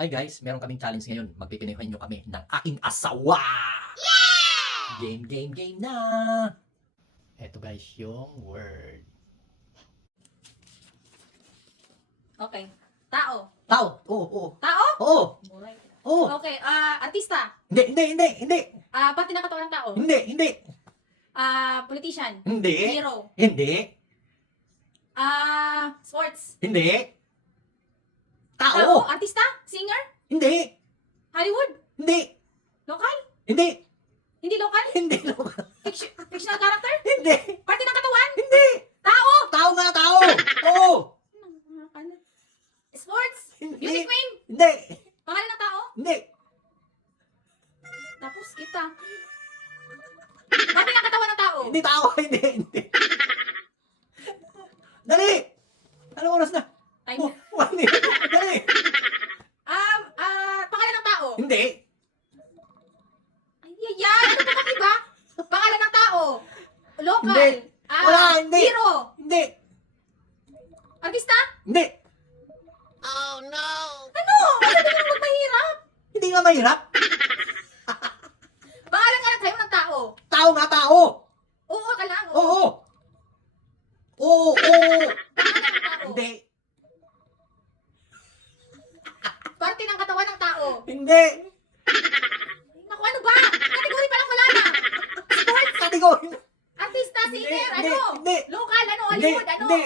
Hi guys, meron kaming challenge ngayon. Magpipinayuhan nyo kami ng aking asawa! Game na! Eto guys, yung word. Okay. Tao. Tao! Oo. Tao? Oo! Buray. Oo! Okay. Artista. Hindi! Pati ng katawan ng tao. Hindi! Politician. Hindi! Hero. Hindi! Sports. Hindi! Tao? Tao! Artista? Singer? Hindi! Hollywood? Hindi! Local? Hindi! Hindi local? Hindi! Fictional character? Hindi! Parte ng katawan? Hindi! Tao? Tao nga tao! Oo! Ano? Sports? Hindi! Beauty queen? Hindi! Pangalan ng tao? Hindi! Tapos kita. Parte ng katawan ng tao? Hindi tao! Hindi! Dali! Anong oras na? Time. 1 minute! Dali! Pangalan ng tao? Hindi! Ay, ano pa kami ba? Pangalan ng tao? Local? Hindi. Wala, hindi. Hero? Hindi! Artista? Hindi! Ano? Ano ba naman mahirap? Hindi nga mahirap! Pangalan nga tayo ng tao? Tao nga tao! Oo ka lang. Oo! Oo! Pangalan ng tao? Hindi! Parte ng katawan ng tao? Hindi! Naku, ano ba? Kategory pa lang wala na. Sports? Kategory na! Artista? Hindi, Singer? hindi, Ano? hindi. Local? Ano? Hindi! Hollywood? Ano? Hindi!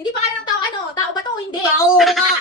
Hindi pangalan ng tao? Ano? Tao ba to? Hindi. Tao nga!